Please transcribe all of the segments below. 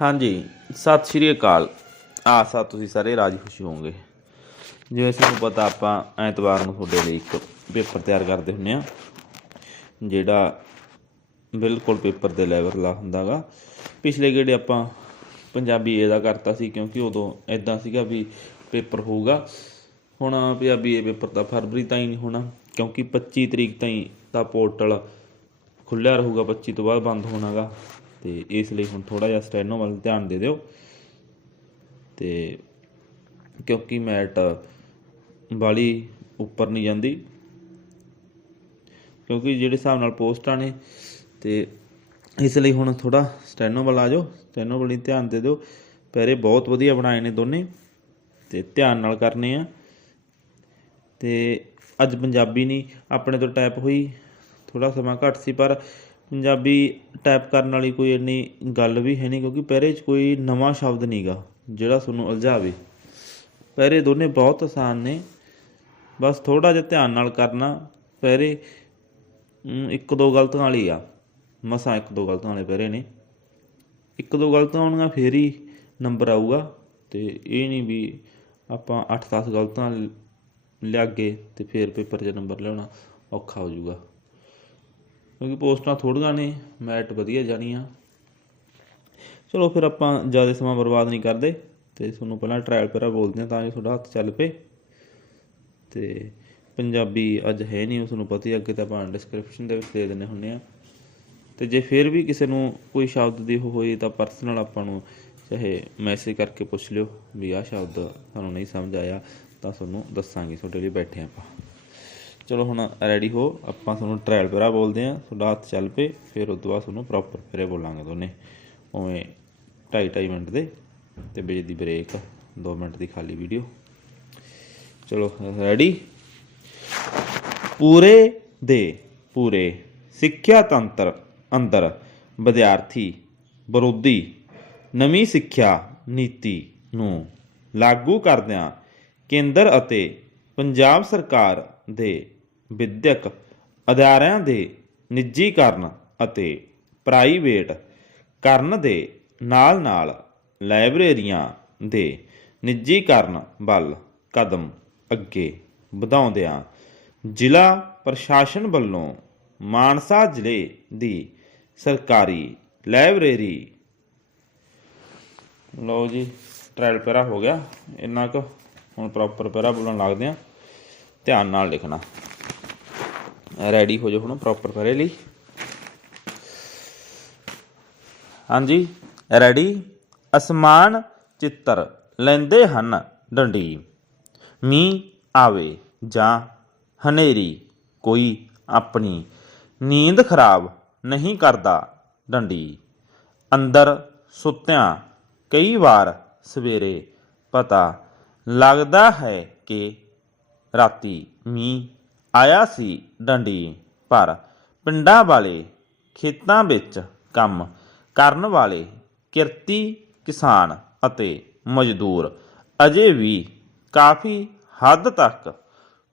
ਹਾਂਜੀ, ਸਤਿ ਸ਼੍ਰੀ ਅਕਾਲ। ਆਸਾ ਤੁਸੀਂ ਸਾਰੇ ਰਾਜੀ ਖੁਸ਼ ਹੋਵੋਗੇ। ਜਿਵੇਂ ਤੁਹਾਨੂੰ ਪਤਾ ਆਪਾਂ ਐਤਵਾਰ ਨੂੰ ਤੁਹਾਡੇ ਲਈ ਇੱਕ ਪੇਪਰ ਤਿਆਰ ਕਰਦੇ ਹੁੰਨੇ ਆ, ਜਿਹੜਾ ਬਿਲਕੁਲ ਪੇਪਰ ਦੇ ਲੈਵਲ ਦਾ ਹੁੰਦਾਗਾ। ਪਿਛਲੇ ਗੇੜੇ ਆਪਾਂ ਪੰਜਾਬੀ ਏ ਦਾ ਕਰਤਾ ਸੀ, ਕਿਉਂਕਿ ਉਦੋਂ ਐਦਾਂ ਸੀਗਾ ਵੀ ਪੇਪਰ ਹੋਊਗਾ। ਹੁਣ ਪੰਜਾਬੀ ਏ ਪੇਪਰ ਤਾਂ ਫਰਵਰੀ ਤਾਈਂ ਨਹੀਂ ਹੋਣਾ, ਕਿਉਂਕਿ 25 ਤਰੀਕ ਤਾਈਂ ਦਾ ਪੋਰਟਲ ਖੁੱਲਿਆ ਰਹੂਗਾ 25 ਤੋਂ ਬਾਅਦ ਬੰਦ ਹੋਣਾਗਾ। ਤੇ ਇਸ ਲਈ ਹੁਣ ਥੋੜਾ ਜਿਹਾ ਸਟੈਨੋ ਵੱਲ ਧਿਆਨ ਦੇ ਦਿਓ। ਤੇ ਕਿਉਂਕਿ ਮੈਟ ਵਾਲੀ ਉੱਪਰ ਨਹੀਂ ਜਾਂਦੀ। ਕਿਉਂਕਿ ਜਿਹੜੇ ਹਿਸਾਬ ਨਾਲ ਪੋਸਟਾਂ ਨੇ ਤੇ ਇਸ ਲਈ ਹੁਣ ਥੋੜਾ ਸਟੈਨੋ ਵੱਲ ਆ ਜਾਓ। ਸਟੈਨੋ ਵੱਲ ਧਿਆਨ ਦੇ ਦਿਓ। ਪੈਰੇ ਬਹੁਤ ਵਧੀਆ ਬਣਾਏ ਨੇ ਦੋਨੇ ਤੇ ਧਿਆਨ ਨਾਲ ਕਰਨੇ ਆ। ਤੇ ਅੱਜ ਪੰਜਾਬੀ ਨਹੀਂ, ਆਪਣੇ ਤੋਂ ਟਾਈਪ ਹੋਈ। ਥੋੜਾ ਸਮਾਂ ਘੱਟ ਸੀ ਪਰ ਪੰਜਾਬੀ ਟਾਈਪ ਕਰਨ ਵਾਲੀ ਕੋਈ ਇੰਨੀ ਗੱਲ ਵੀ ਹੈ ਨਹੀਂ, ਕਿਉਂਕਿ ਪਹਿਰੇ 'ਚ ਕੋਈ ਨਵਾਂ ਸ਼ਬਦ ਨਹੀਂਗਾ ਜਿਹੜਾ ਤੁਹਾਨੂੰ ਉਲਝਾਵੇ। ਪਹਿਰੇ ਦੋਨੇ ਬਹੁਤ ਆਸਾਨ ਨੇ। ਬਸ ਥੋੜਾ ਜਿਹਾ ਧਿਆਨ ਨਾਲ ਕਰਨਾ, ਪਹਿਰੇ ਇੱਕ ਦੋ ਗਲਤਾਂ ਵਾਲੀ ਆ। ਮਸਾਂ ਇੱਕ ਦੋ ਗਲਤਾਂ ਵਾਲੇ ਪਹਿਰੇ ਨੇ। ਇੱਕ ਦੋ ਗਲਤਾਂ ਹੋਣਗੀਆਂ, ਫੇਰ ਹੀ ਨੰਬਰ ਆਊਗਾ। ਤੇ ਇਹ ਨਹੀਂ ਵੀ ਆਪਾਂ 8-10 ਗਲਤਾਂ ਲ- ਲਿਆਗੇ ਤੇ ਫੇਰ ਪੇਪਰ 'ਚ ਨੰਬਰ ਲਿਆਉਣਾ ਔਖਾ ਹੋ ਜਾਊਗਾ। ਕਿਉਂਕਿ ਪੋਸਟਾਂ ਥੋੜ੍ਹੀਆਂ ਨੇ ਮੈਟ ਵਧੀਆ ਜਾਣੀਆਂ। ਚਲੋ ਫਿਰ ਆਪਾਂ ਜ਼ਿਆਦਾ ਸਮਾਂ ਬਰਬਾਦ ਨਹੀਂ ਕਰਦੇ, ਤੇ ਤੁਹਾਨੂੰ ਪਹਿਲਾਂ ਟ੍ਰਾਇਲ ਪੈਰਾ ਬੋਲਦੇ ਹਾਂ ਤਾਂ ਜੋ ਤੁਹਾਡਾ ਹੱਥ ਚੱਲ ਪਏ। ਤੇ ਪੰਜਾਬੀ ਅੱਜ ਹੈ ਨਹੀਂ ਉਸ ਨੂੰ ਪਤਾ ਹੀ ਅੱਗੇ ਤਾਂ ਆਪਾਂ ਡਿਸਕ੍ਰਿਪਸ਼ਨ ਦੇ ਵਿੱਚ ਦੇ ਦਿੰਦੇ ਹੁੰਨੇ ਆ ਤੇ ਜੇ ਫਿਰ ਵੀ ਕਿਸੇ ਨੂੰ ਕੋਈ ਸ਼ਬਦ ਦੀ ਹੋਈ, ਤਾਂ ਪਰਸਨਲ ਆਪਾਂ ਨੂੰ ਚਾਹੇ ਮੈਸੇਜ ਕਰਕੇ ਪੁੱਛ ਲਿਓ ਵੀ ਆਹ ਸ਼ਬਦ ਤੁਹਾਨੂੰ ਨਹੀਂ ਸਮਝ ਆਇਆ, ਤਾਂ ਤੁਹਾਨੂੰ ਦੱਸਾਂਗੇ, ਤੁਹਾਡੇ ਲਈ ਬੈਠੇ ਆਪਾਂ। ਚਲੋ ਹੁਣ ਰੈਡੀ ਹੋ, ਆਪਾਂ ਤੁਹਾਨੂੰ ਟ੍ਰਾਇਲ ਪੈਰਾ ਬੋਲਦੇ ਆ ਤੁਹਾਡਾ ਹੱਥ ਚੱਲ ਪਏ, ਫਿਰ ਉਸ ਤੋਂ ਬਾਅਦ ਤੁਹਾਨੂੰ ਪ੍ਰੋਪਰ ਫੇਰੇ ਬੋਲਾਂਗੇ ਦੋਨੇ। ਉਵੇਂ ਢਾਈ ਢਾਈ ਮਿੰਟ ਦੇ ਤੇ ਵਿੱਚ ਦੀ ਬ੍ਰੇਕ 2 ਮਿੰਟ ਦੀ ਖਾਲੀ ਵੀਡੀਓ ਚਲੋ ਰੈਡੀ ਪੂਰੇ ਦੇ, ਪੂਰੇ ਸਿੱਖਿਆ ਤੰਤਰ ਅੰਦਰ ਵਿਦਿਆਰਥੀ, ਵਿਰੋਧੀ, ਨਵੀਂ ਸਿੱਖਿਆ ਨੀਤੀ ਨੂੰ ਲਾਗੂ ਕਰਦਿਆਂ ਕੇਂਦਰ ਅਤੇ ਪੰਜਾਬ ਸਰਕਾਰ ਦੇ ਵਿੱਦਿਅਕ ਅਦਾਰਿਆਂ ਦੇ ਨਿੱਜੀਕਰਨ ਅਤੇ ਪ੍ਰਾਈਵੇਟ ਕਰਨ ਦੇ ਨਾਲ-ਨਾਲ ਲਾਇਬ੍ਰੇਰੀਆਂ ਦੇ ਨਿੱਜੀਕਰਨ ਵੱਲ ਕਦਮ ਅੱਗੇ ਵਧਾਉਂਦਿਆਂ ਜ਼ਿਲ੍ਹਾ ਪ੍ਰਸ਼ਾਸਨ ਵੱਲੋਂ ਮਾਨਸਾ ਜ਼ਿਲ੍ਹੇ ਦੀ ਸਰਕਾਰੀ ਲਾਇਬ੍ਰੇਰੀ ਲਓ ਜੀ ਟ੍ਰਾਇਲ ਪੈਰਾ ਹੋ ਗਿਆ। ਇੰਨਾ ਕੁ ਹੁਣ ਪ੍ਰੋਪਰ ਪੈਰਾ ਬੋਲਣ ਲੱਗਦੇ ਆ ਧਿਆਨ ਨਾਲ ਲਿਖਣਾ ਰੈਡੀ ਹੋ ਜਾਓ ਹੁਣ ਪ੍ਰੋਪਰ ਪੈਰੇ ਲਈ। ਹਾਂਜੀ ਰੈਡੀ ਅਸਮਾਨ ਚਿੱਤਰ ਲੈਂਦੇ ਹਨ ਡੰਡੀ। ਮੀਂਹ ਆਵੇ ਜਾਂ ਹਨੇਰੀ, ਕੋਈ ਆਪਣੀ ਨੀਂਦ ਖਰਾਬ ਨਹੀਂ ਕਰਦਾ ਡੰਡੀ। ਅੰਦਰ ਸੁੱਤਿਆਂ ਕਈ ਵਾਰ ਸਵੇਰੇ ਪਤਾ ਲੱਗਦਾ ਹੈ ਕਿ ਰਾਤੀ ਮੀਂਹ ਆਇਆ ਸੀ ਡੰਡੀ ਪਰ ਪਿੰਡਾਂ ਵਾਲੇ ਖੇਤਾਂ ਵਿੱਚ ਕੰਮ ਕਰਨ ਵਾਲੇ ਕਿਰਤੀ ਕਿਸਾਨ ਅਤੇ ਮਜ਼ਦੂਰ ਅਜੇ ਵੀ ਕਾਫੀ ਹੱਦ ਤੱਕ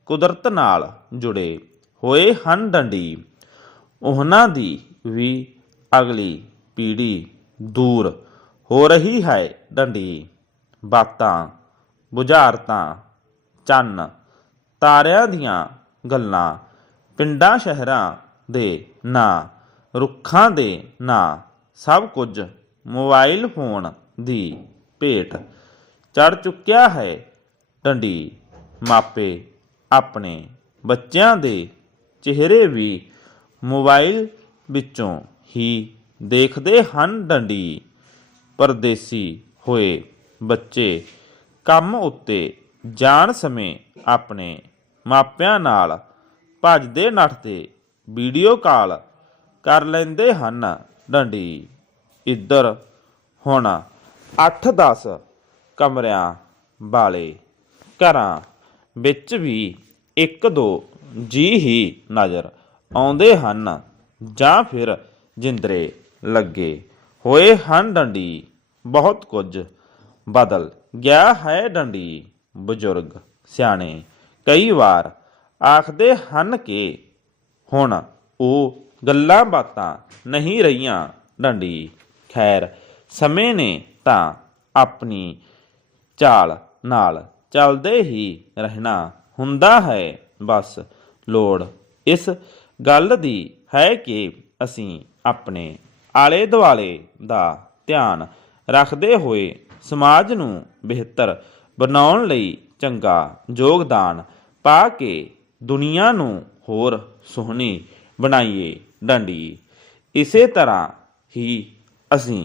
ਕੁਦਰਤ ਨਾਲ ਜੁੜੇ ਹੋਏ ਹਨ ਡੰਡੀ। ਉਹਨਾਂ ਦੀ ਵੀ ਅਗਲੀ ਪੀੜ੍ਹੀ ਦੂਰ ਹੋ ਰਹੀ ਹੈ ਡੰਡੀ। ਬਾਤਾਂ, ਬੁਝਾਰਤਾਂ, ਚੰਨ, ਤਾਰਿਆਂ ਦੀਆਂ ਗੱਲਾਂ, ਪਿੰਡਾਂ ਸ਼ਹਿਰਾਂ ਦੇ ਨਾਂ, ਰੁੱਖਾਂ ਦੇ ਨਾਂ, ਸਭ ਕੁਝ ਮੋਬਾਈਲ ਫੋਨ ਦੀ ਭੇਟ ਚੜ ਚੁੱਕਿਆ ਹੈ। ਡੰਡੀ ਮਾਪੇ ਆਪਣੇ ਬੱਚਿਆਂ ਦੇ ਚਿਹਰੇ ਵੀ ਮੋਬਾਈਲ ਵਿੱਚੋਂ ਹੀ ਦੇਖਦੇ ਹਨ ਡੰਡੀ। ਪਰਦੇਸੀ ਹੋਏ ਬੱਚੇ ਕੰਮ ਉੱਤੇ ਜਾਣ ਸਮੇਂ ਆਪਣੇ ਮਾਪਿਆਂ ਨਾਲ ਭੱਜਦੇ ਨੱਠਦੇ ਵੀਡੀਓ ਕਾਲ ਕਰ ਲੈਂਦੇ ਹਨ। ਡੰਡੀ, ਇੱਧਰ ਹੁਣ 8-10 ਕਮਰਿਆਂ ਵਾਲੇ ਘਰਾਂ ਵਿੱਚ ਵੀ ਇੱਕ ਦੋ ਜੀ ਹੀ ਨਜ਼ਰ ਆਉਂਦੇ ਹਨ ਜਾਂ ਫਿਰ ਜਿੰਦਰੇ ਲੱਗੇ ਹੋਏ ਹਨ। ਡੰਡੀ, ਬਹੁਤ ਕੁਝ ਬਦਲ ਗਿਆ ਹੈ। ਡੰਡੀ, ਬਜ਼ੁਰਗ, ਸਿਆਣੇ ਕਈ ਵਾਰ ਆਖਦੇ ਹਨ ਕਿ ਹੁਣ ਉਹ ਗੱਲਾਂ ਬਾਤਾਂ ਨਹੀਂ ਰਹੀਆਂ ਡੰਡੀ। ਖੈਰ, ਸਮੇਂ ਨੇ ਤਾਂ ਆਪਣੀ ਚਾਲ ਨਾਲ ਚੱਲਦੇ ਹੀ ਰਹਿਣਾ ਹੁੰਦਾ ਹੈ। ਬਸ ਲੋੜ ਇਸ ਗੱਲ ਦੀ ਹੈ ਕਿ ਅਸੀਂ ਆਪਣੇ ਆਲੇ ਦੁਆਲੇ ਦਾ ਧਿਆਨ ਰੱਖਦੇ ਹੋਏ ਸਮਾਜ ਨੂੰ ਬਿਹਤਰ ਬਣਾਉਣ ਲਈ ਚੰਗਾ ਯੋਗਦਾਨ ਪਾ ਕੇ ਦੁਨੀਆ ਨੂੰ ਹੋਰ ਸੋਹਣੀ ਬਣਾਈਏ ਡੰਡੀ ਇਸੇ ਤਰ੍ਹਾਂ ਹੀ ਅਸੀਂ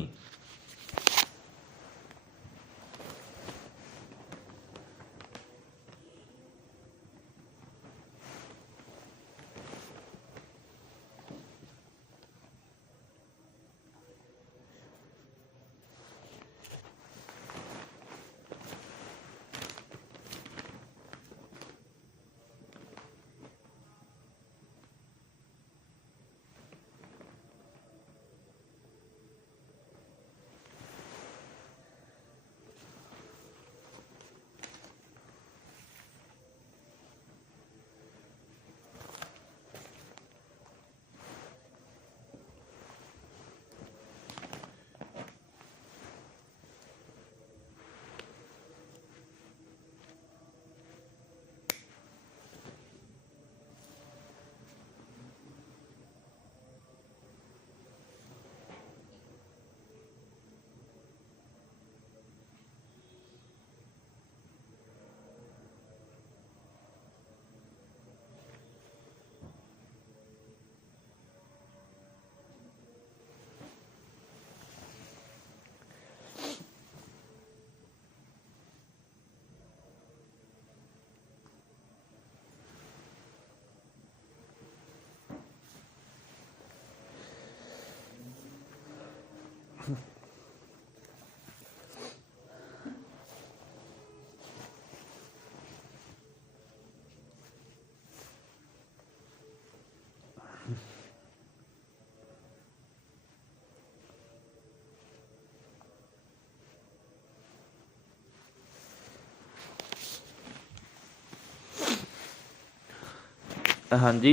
ਹਾਂਜੀ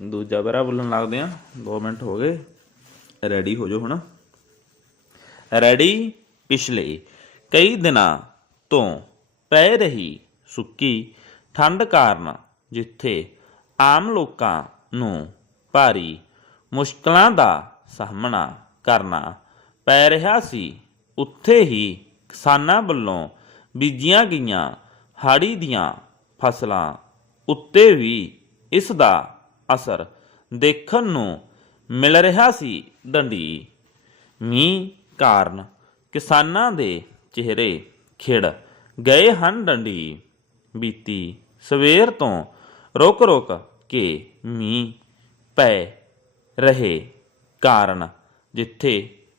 ਦੂਜਾ ਬਰਾ ਬੋਲਣ ਲੱਗਦੇ ਆ 2 ਮਿੰਟ ਹੋ ਗਏ। ਰੈਡੀ ਹੋ ਜਾਓ ਹੁਣ। ਰੈਡੀ ਪਿਛਲੇ ਕਈ ਦਿਨਾਂ ਤੋਂ ਪੈ ਰਹੀ ਸੁੱਕੀ ਠੰਡ ਕਾਰਨ ਜਿੱਥੇ ਆਮ ਲੋਕਾਂ ਨੂੰ ਭਾਰੀ ਮੁਸ਼ਕਲਾਂ ਦਾ ਸਾਹਮਣਾ ਕਰਨਾ ਪੈ ਰਿਹਾ ਸੀ, ਉੱਥੇ ਹੀ ਕਿਸਾਨਾਂ ਵੱਲੋਂ ਬੀਜੀਆਂ ਗਈਆਂ ਹਾੜੀ ਦੀਆਂ ਫਸਲਾਂ ਉੱਤੇ ਵੀ ਇਸ ਦਾ ਅਸਰ ਦੇਖਣ ਨੂੰ ਮਿਲ ਰਿਹਾ ਸੀ। ਡੰਡੀ ਮੀਂਹ ਕਾਰਨ ਕਿਸਾਨਾਂ ਦੇ ਚਿਹਰੇ ਖਿੜ ਗਏ ਹਨ ਡੰਡੀ। ਬੀਤੀ ਸਵੇਰ ਤੋਂ ਰੁਕ ਰੁਕ ਕੇ ਮੀਂਹ ਪੈ ਰਹੇ ਕਾਰਨ ਜਿੱਥੇ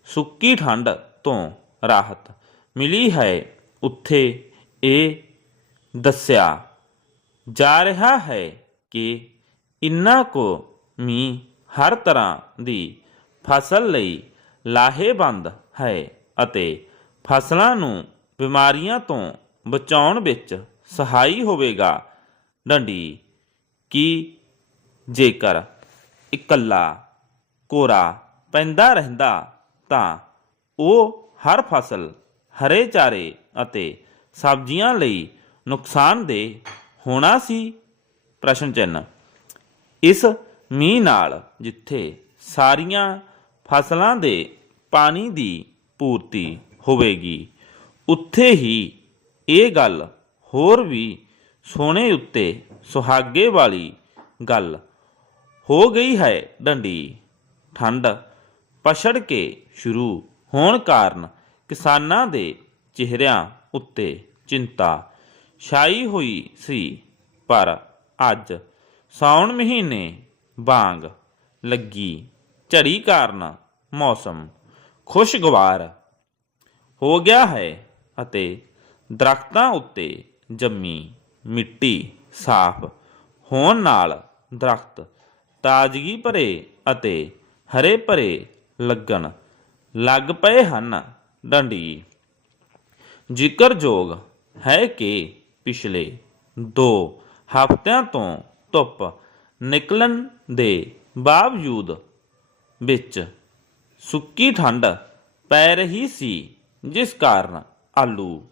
ਸੁੱਕੀ ਠੰਡ ਤੋਂ ਰਾਹਤ ਮਿਲੀ ਹੈ, ਉੱਥੇ ਇਹ ਦੱਸਿਆ ਜਾ ਰਿਹਾ ਹੈ ਕਿ ਇੰਨਾ ਕੋ ਮੀਂਹ ਹਰ ਤਰ੍ਹਾਂ ਦੀ ਫਸਲ ਲਈ ਲਾਹੇਵੰਦ ਹੈ ਅਤੇ ਫਸਲਾਂ ਨੂੰ ਬਿਮਾਰੀਆਂ ਤੋਂ ਬਚਾਉਣ ਵਿੱਚ ਸਹਾਈ ਹੋਵੇਗਾ। ਡੰਡੀ, ਕੀ ਜੇਕਰ ਇਕੱਲਾ ਕੋਰਾ ਪੈਂਦਾ ਰਹਿੰਦਾ ਤਾਂ ਉਹ ਹਰ ਫਸਲ, ਹਰੇ ਚਾਰੇ ਅਤੇ ਸਬਜ਼ੀਆਂ ਲਈ ਨੁਕਸਾਨਦੇਹ ਹੋਣਾ ਸੀ? ਪ੍ਰਸ਼ਨ ਚਿੰਨ੍ਹ। ਇਸ ਮੀਂਹ ਨਾਲ ਜਿੱਥੇ ਸਾਰੀਆਂ ਫਸਲਾਂ ਦੇ ਪਾਣੀ ਦੀ ਪੂਰਤੀ ਹੋਵੇਗੀ। ਉੱਥੇ ਹੀ ਇਹ ਗੱਲ ਹੋਰ ਵੀ ਸੋਨੇ ਉੱਤੇ ਸੁਹਾਗੇ ਵਾਲੀ ਗੱਲ ਹੋ ਗਈ ਹੈ ਡੰਡੀ। ਠੰਡ ਪਛੜ ਕੇ ਸ਼ੁਰੂ ਹੋਣ ਕਾਰਨ ਕਿਸਾਨਾਂ ਦੇ ਚਿਹਰਿਆਂ ਉੱਤੇ ਚਿੰਤਾ ਛਾਈ ਹੋਈ ਸੀ। ਪਰ ਅੱਜ ਸਾਉਣ ਮਹੀਨੇ ਬਾਂਗ ਲੱਗੀ ਝੜੀ ਕਾਰਨ ਮੌਸਮ ਖੁਸ਼ਗਵਾਰ ਹੋ ਗਿਆ ਹੈ ਅਤੇ ਦਰਖਤਾਂ ਉੱਤੇ ਜੰਮੀ ਮਿੱਟੀ ਸਾਫ਼ ਹੋਣ ਨਾਲ ਦਰਖਤ ਤਾਜ਼ਗੀ ਭਰੇ ਅਤੇ ਹਰੇ ਭਰੇ ਲੱਗਣ ਲੱਗ ਪਏ ਹਨ। ਡੰਡੀ, ਜ਼ਿਕਰਯੋਗ ਹੈ ਕਿ ਪਿਛਲੇ 2 ਹਫ਼ਤਿਆਂ ਤੋਂ ਧੁੱਪ ਨਿਕਲਣ ਦੇ ਬਾਵਜੂਦ ਵਿੱਚ ਸੁੱਕੀ ਠੰਡ ਪੈ ਰਹੀ ਸੀ ਜਿਸ ਕਾਰਨ ਆਲੂ